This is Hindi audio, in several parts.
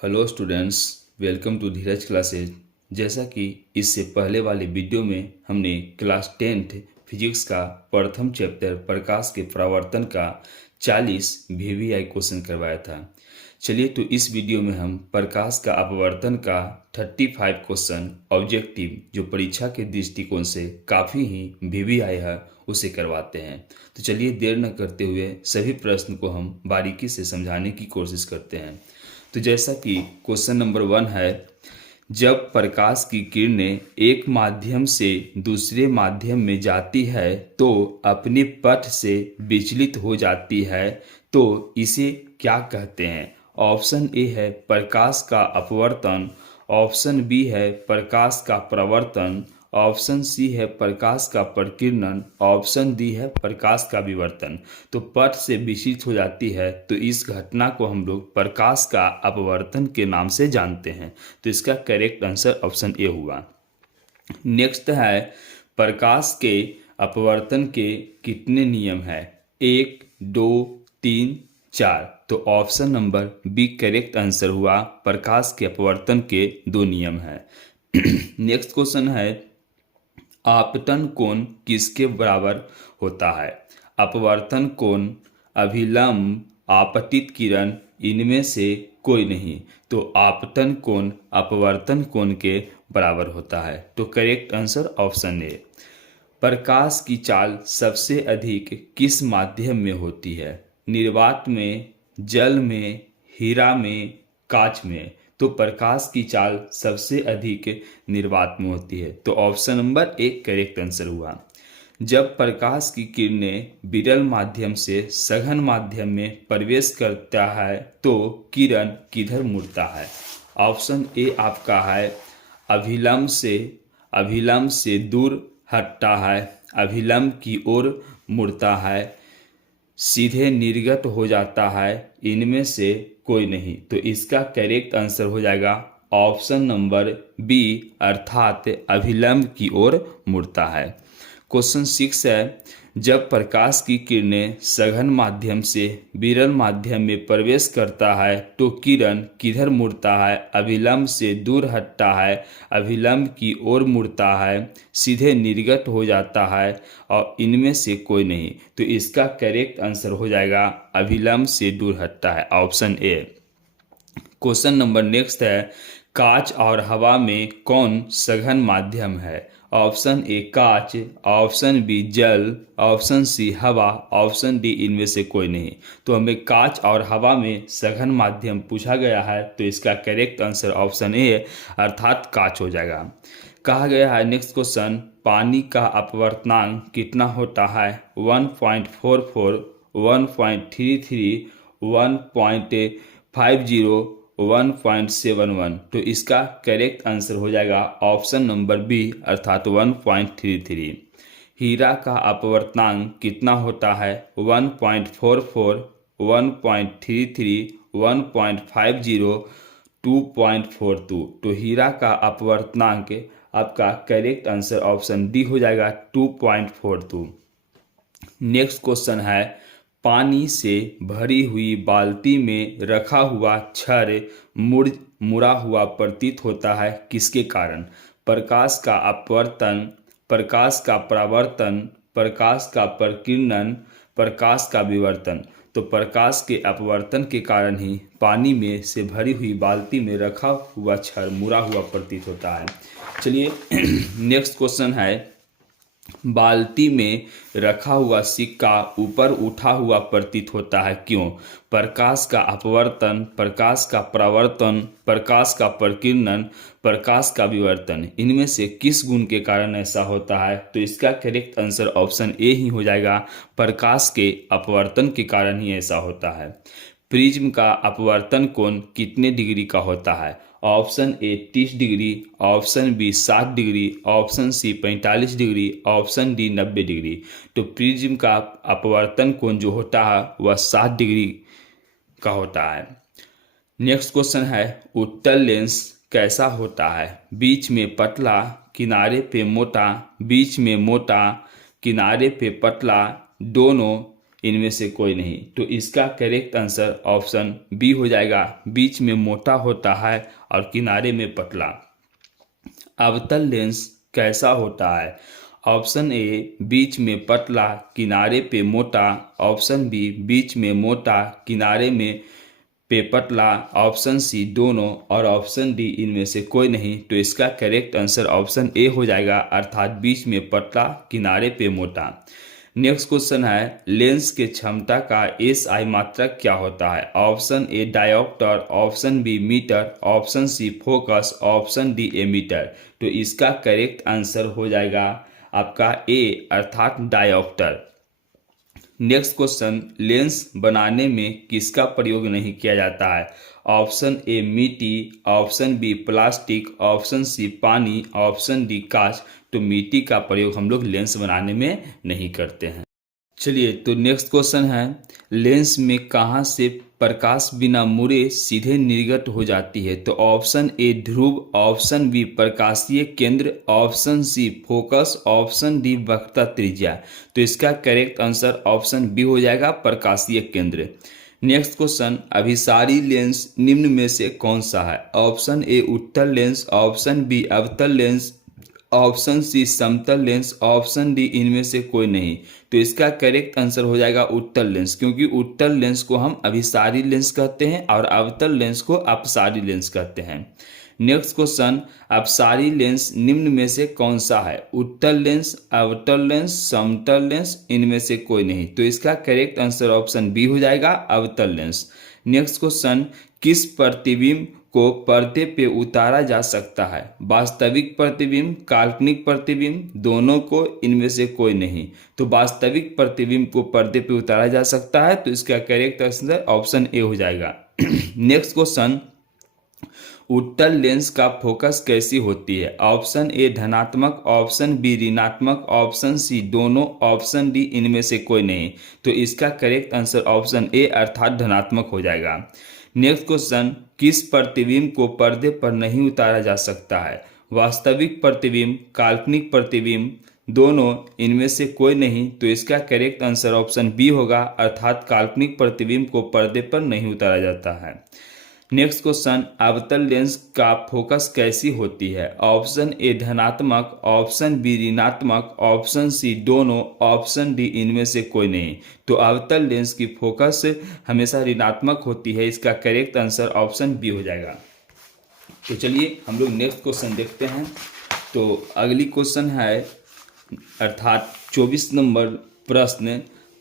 Hello students, welcome to Dheeraj classes. जैसा कि इससे पहले वाले वीडियो में हमने क्लास 10th फिजिक्स का प्रथम चैप्टर प्रकाश के परावर्तन का 40 वीवीआई क्वेश्चन करवाया था। चलिए तो इस वीडियो में हम प्रकाश का अपवर्तन का 35 क्वेश्चन ऑब्जेक्टिव जो परीक्षा के दृष्टिकोण से काफ़ी ही वीवीआई है उसे करवाते हैं। तो चलिए देर न करते हुए सभी प्रश्न को हम बारीकी से समझाने की कोशिश करते हैं। तो जैसा कि क्वेश्चन नंबर 1 है, जब प्रकाश की किरणें एक माध्यम से दूसरे माध्यम में जाती है तो अपने पथ से विचलित हो जाती है, तो इसे क्या कहते हैं? ऑप्शन ए है प्रकाश का अपवर्तन, ऑप्शन बी है प्रकाश का प्रवर्तन, ऑप्शन सी है प्रकाश का प्रकीर्णन, ऑप्शन डी है प्रकाश का विवर्तन। तो पथ से विचलित हो जाती है तो इस घटना को हम लोग प्रकाश का अपवर्तन के नाम से जानते हैं। तो इसका करेक्ट आंसर ऑप्शन ए हुआ। नेक्स्ट है, प्रकाश के अपवर्तन के कितने नियम है? 1, 2, 3, 4। तो option number B correct answer हुआ। प्रकाश के अपवर्तन के 2 नियम है। नेक्स्ट क्वेश्चन है, आपतन कोण किसके बराबर होता है? अपवर्तन कोण, अभिलंब, आपतित किरण, इनमें से कोई नहीं। तो आपतन कोण अपवर्तन कोण के बराबर होता है। तो करेक्ट आंसर ऑप्शन ए। प्रकाश की चाल सबसे अधिक किस माध्यम में होती है? निर्वात में, जल में, हीरा में, कांच में। तो प्रकाश की चाल सबसे अधिक निर्वात में होती है। तो ऑप्शन नंबर एक करेक्ट आंसर हुआ। जब प्रकाश की किरणें विरल माध्यम से सघन माध्यम में प्रवेश करता है तो किरण किधर मुड़ता है? ऑप्शन ए आपका है अभिलंब से दूर हटता है, अभिलंब की ओर मुड़ता है, सीधे निर्गत हो जाता है, इनमें से कोई नहीं। तो इसका करेक्ट आंसर हो जाएगा ऑप्शन नंबर बी, अर्थात अभिलंब की ओर मुड़ता है। क्वेश्चन 6 है, जब प्रकाश की किरणें सघन माध्यम से विरल माध्यम में प्रवेश करता है तो किरण किधर मुड़ता है? अभिलंब से दूर हटता है, अभिलंब की ओर मुड़ता है, सीधे निर्गत हो जाता है और इनमें से कोई नहीं। तो इसका करेक्ट आंसर हो जाएगा अभिलंब से दूर हटता है, ऑप्शन ए। क्वेश्चन नंबर नेक्स्ट है, कांच और हवा में कौन सघन माध्यम है? ऑप्शन ए कांच, ऑप्शन बी जल, ऑप्शन सी हवा, ऑप्शन डी इनमें से कोई नहीं। तो हमें कांच और हवा में सघन माध्यम पूछा गया है तो इसका करेक्ट आंसर ऑप्शन ए है, अर्थात कांच हो जाएगा। कहा गया है नेक्स्ट क्वेश्चन, पानी का अपवर्तनांक कितना होता है? 1.44, 1.33, 1.50, 1.71। तो इसका करेक्ट आंसर हो जाएगा ऑप्शन नंबर बी, अर्थात 1.33। हीरा का अपवर्तनांक कितना होता है? 1.44, 1.33, 1.50, 2.42। तो हीरा का अपवर्तनांक आपका करेक्ट आंसर ऑप्शन डी हो जाएगा 2.42। नेक्स्ट क्वेश्चन है, पानी से भरी हुई बाल्टी में रखा हुआ छड़ मुड़ा हुआ प्रतीत होता है, किसके कारण? प्रकाश का अपवर्तन, प्रकाश का परावर्तन, प्रकाश का प्रकीर्णन, प्रकाश का विवर्तन। तो प्रकाश के अपवर्तन के कारण ही पानी में से भरी हुई बाल्टी में रखा हुआ छड़ मुड़ा हुआ प्रतीत होता है। चलिए नेक्स्ट क्वेश्चन है, बाल्टी में रखा हुआ सिक्का ऊपर उठा हुआ प्रतीत होता है, क्यों? प्रकाश का अपवर्तन, प्रकाश का परावर्तन, प्रकाश का प्रकीर्णन, प्रकाश का विवर्तन, इनमें से किस गुण के कारण ऐसा होता है? तो इसका करेक्ट आंसर ऑप्शन ए ही हो जाएगा, प्रकाश के अपवर्तन के कारण ही ऐसा होता है। प्रिज्म का अपवर्तन कोण कितने डिग्री का होता है? Option A 30 degree, option B 60 degree, option C 45 degree, option D 90 degree. तो प्रिज्म का अपवर्तन कोण जो होता है वह 60 डिग्री का होता है। नेक्स्ट क्वेश्चन है, उत्तल लेंस कैसा होता है? बीच में पतला, किनारे पे मोटा, बीच में मोटा, किनारे पे पतला, दोनों इनमें से कोई नहीं। तो इसका करेक्ट आंसर ऑप्शन बी हो जाएगा, बीच में मोटा होता है और किनारे में पतला। अवतल लेंस कैसा होता है? ऑप्शन ए बीच में पतला किनारे पे मोटा, ऑप्शन बी बीच में मोटा किनारे में पे पतला, ऑप्शन सी दोनों, और ऑप्शन डी इनमें से कोई नहीं। तो इसका करेक्ट आंसर ऑप्शन ए हो जाएगा, अर्थात बीच में पतला किनारे पे मोटा। नेक्स्ट क्वेश्चन है, लेंस के क्षमता का एसआई मात्रक क्या होता है? Option A dioptre, option B metre, option C focus, option D ammeter. तो इसका करेक्ट आंसर हो जाएगा आपका ए, अर्थात डायोप्टर। नेक्स्ट क्वेश्चन, लेंस बनाने में किसका प्रयोग नहीं किया जाता है? ऑप्शन ए मिट्टी, option B plastic, option C पानी, ऑप्शन डी कांच। तो मिट्टी का प्रयोग हम लोग लेंस बनाने में नहीं करते हैं। चलिए, तो नेक्स्ट क्वेश्चन है, लेंस में कहाँ से प्रकाश बिना मुड़े सीधे निर्गत हो जाती है? तो ऑप्शन ए ध्रुव, ऑप्शन बी प्रकाशीय केंद्र, option C focus, option D वक्रता त्रिज्या। तो इसका करेक्ट आंसर ऑप्शन बी हो जाएगा, प्रकाशीय केंद्र। नेक्स्ट क्वेश्चन, अभिसारी लेंस निम्न में से कौन सा है? ऑप्शन ए उत्तल लेंस, ऑप्शन बी अवतल लेंस, ऑप्शन सी समतल लेंस, ऑप्शन डी इनमें से कोई नहीं। तो इसका करेक्ट आंसर हो जाएगा उत्तल लेंस, क्योंकि उत्तल लेंस को हम अभिसारी लेंस कहते हैं और अवतल लेंस को अपसारी लेंस कहते हैं। नेक्स्ट क्वेश्चन, अपसारी लेंस निम्न में से कौन सा है? उत्तल लेंस, अवतल लेंस, समतल लेंस, इनमें से कोई नहीं। तो इसका करेक्ट आंसर ऑप्शन बी हो जाएगा, अवतल लेंस। नेक्स्ट क्वेश्चन, किस प्रतिबिंब को पर्दे पे उतारा जा सकता है? वास्तविक प्रतिबिंब, काल्पनिक प्रतिबिंब, दोनों को, इनमें से कोई नहीं। तो वास्तविक प्रतिबिंब को पर्दे पे उतारा जा सकता है। तो इसका करेक्ट आंसर ऑप्शन ए हो जाएगा। नेक्स्ट क्वेश्चन, उत्तल लेंस का फोकस कैसी होती है? ऑप्शन ए धनात्मक, ऑप्शन बी ऋणात्मक, ऑप्शन सी दोनों, ऑप्शन डी इनमें से कोई नहीं। तो इसका करेक्ट आंसर ऑप्शन ए, अर्थात धनात्मक हो जाएगा। नेक्स्ट क्वेश्चन, किस प्रतिबिंब को पर्दे पर नहीं उतारा जा सकता है? वास्तविक प्रतिबिंब, काल्पनिक प्रतिबिंब, दोनों, इनमें से कोई नहीं। तो इसका करेक्ट आंसर ऑप्शन बी होगा, अर्थात काल्पनिक प्रतिबिंब को पर्दे पर नहीं उतारा जाता है। नेक्स्ट क्वेश्चन, अवतल लेंस का फोकस कैसी होती है? ऑप्शन ए धनात्मक, ऑप्शन बी ऋणात्मक, ऑप्शन सी दोनों, ऑप्शन डी इनमें से कोई नहीं। तो अवतल लेंस की फोकस हमेशा ऋणात्मक होती है। इसका करेक्ट आंसर ऑप्शन बी हो जाएगा। तो चलिए हम लोग नेक्स्ट क्वेश्चन देखते हैं। तो अगली क्वेश्चन है, अर्थात 24 नंबर प्रश्न,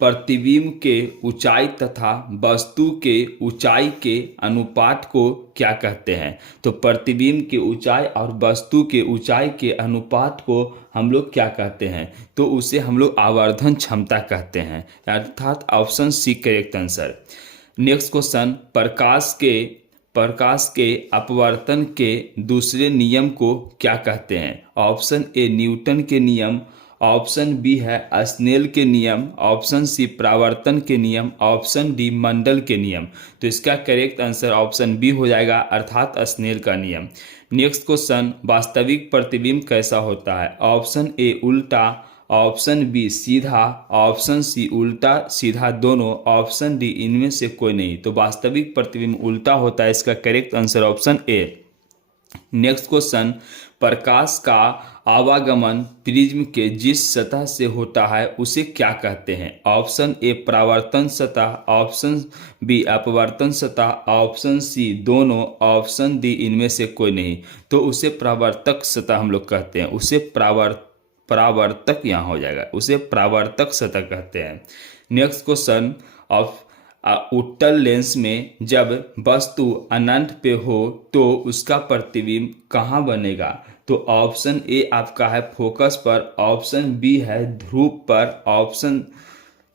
प्रतिबिंब के ऊंचाई तथा वस्तु के ऊंचाई के अनुपात को क्या कहते हैं? तो प्रतिबिंब के ऊंचाई और वस्तु के ऊंचाई के अनुपात को हम लोग क्या कहते हैं? तो उसे हम लोग आवर्धन क्षमता कहते हैं, अर्थात option C correct answer. Next question, प्रकाश के अपवर्तन के दूसरे नियम को क्या कहते हैं? ऑप्शन ए न्यूटन के नियम, ऑप्शन बी है स्नेल के नियम, ऑप्शन सी परावर्तन के नियम, ऑप्शन डी मंडल के नियम। तो इसका करेक्ट आंसर ऑप्शन बी हो जाएगा, अर्थात स्नेल का नियम। नेक्स्ट क्वेश्चन, वास्तविक प्रतिबिंब कैसा होता है? ऑप्शन ए उल्टा, ऑप्शन बी सीधा, ऑप्शन सी उल्टा सीधा दोनों, ऑप्शन डी इनमें से कोई नहीं। तो वास्तविक प्रतिबिंब उल्टा होता है। इसका correct answer option A. Next question, प्रकाश का आवागमन प्रिज्म के जिस सतह से होता है उसे क्या कहते हैं? ऑप्शन ए परावर्तन सतह, ऑप्शन बी अपवर्तन सतह, ऑप्शन सी दोनों, ऑप्शन डी इनमें से कोई नहीं। तो उसे परावर्तक सतह हम लोग कहते हैं। उसे परावर्तक यहाँ हो जाएगा, उसे परावर्तक सतह कहते हैं। नेक्स्ट क्वेश्चन, उत्तल लेंस में जब वस्तु अनंत पे हो तो उसका प्रतिबिंब कहाँ बनेगा? तो ऑप्शन ए आपका है फोकस पर, ऑप्शन बी है ध्रुव पर, ऑप्शन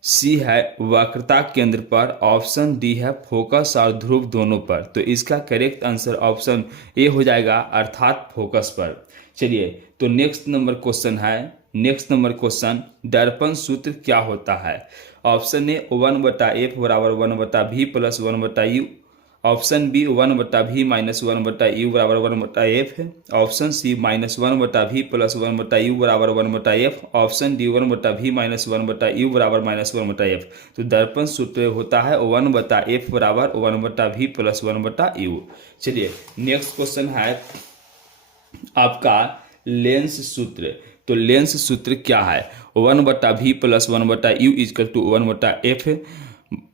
सी है वक्रता केंद्र पर, ऑप्शन डी है फोकस और ध्रुव दोनों पर। तो इसका करेक्ट आंसर ऑप्शन ए हो जाएगा, अर्थात फोकस पर। चलिए, तो नेक्स्ट नंबर क्वेश्चन है, नेक्स्ट नंबर क्वेश्चन, दर्पण सूत्र क्या होता है? ऑप्शन ए 1/f बराबर 1/v plus 1/u, option B 1/v minus 1/u बराबर 1/f है। Option C -1/v plus 1/u बराबर 1/f। Option D 1/v minus 1/u बराबर -1/f। तो दर्पण सूत्र होता है 1/f बराबर 1/v प्लस 1/u। चलिए नेक्स्ट क्वेश्चन है आपका लेंस सूत्र। तो लेंस सूत्र क्या है? 1/v plus 1/u equal to 1/f।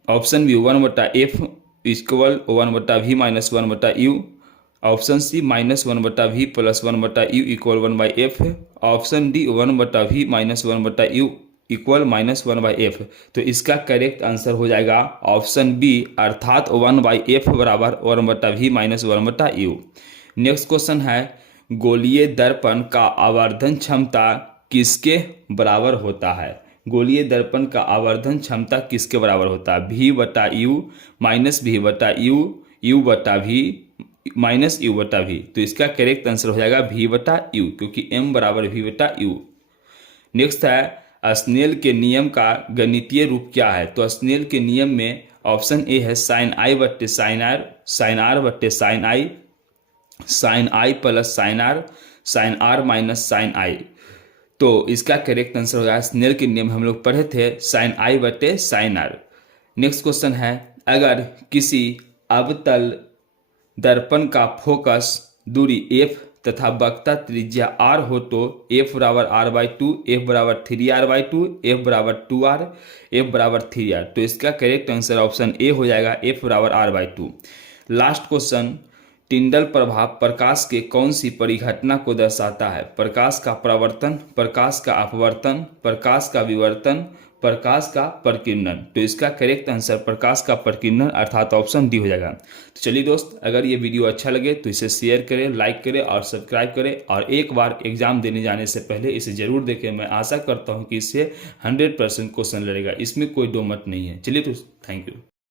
Option B 1/f equal 1/v minus 1/u। Option C -1/v plus 1/u equal 1/f है। Option D 1/v minus 1/u equal -1/f। तो इसका करेक्ट आंसर हो जाएगा ऑप्शन बी अर्थात 1/f बराबर 1/v minus 1/u। Next question है गोलीय दर्पण का आवर्धन क्षमता किसके बराबर होता है? गोलीय दर्पण का आवर्धन क्षमता किसके बराबर होता है? v/u minus v/u u/v minus u/v। तो इसका करेक्ट आंसर हो जाएगा v/u क्योंकि m बराबर v/u। नेक्स्ट है स्नेल के नियम का गणितीय रूप क्या है? तो स्नेल के नियम में ऑप्शन ए है sin i बट्टे sin r, sin r बट्टे sin i, sin i plus sin r minus sin i। तो इसका करेक्ट आंसर होगा स्नेल के नियम हम लोग पढ़े थे sin i बटे sin r। नेक्स्ट क्वेश्चन है अगर किसी अवतल दर्पण का फोकस दूरी f तथा वक्रता त्रिज्या r हो तो f बराबर r/2, f बराबर 3r/2, f बराबर 2r, f बराबर 3r। तो इसका करेक्ट आंसर ऑप्शन ए हो जाएगा f बराबर r/2। लास्ट क्वेश्चन टिंडल प्रभाव प्रकाश के कौन सी परिघटना को दर्शाता है? प्रकाश का परावर्तन, प्रकाश का अपवर्तन, प्रकाश का विवर्तन, प्रकाश का प्रकीर्णन। तो इसका करेक्ट आंसर प्रकाश का प्रकीर्णन अर्थात ऑप्शन डी हो जाएगा। तो चलिए दोस्त अगर ये वीडियो अच्छा लगे तो इसे शेयर करें, लाइक करें और सब्सक्राइब करें और एक बार एग्जाम देने जाने से पहले इसे जरूर देखें। मैं आशा करता हूँ कि इससे 100% क्वेश्चन लड़ेगा, इसमें कोई दो मत नहीं है। चलिए तो थैंक यू।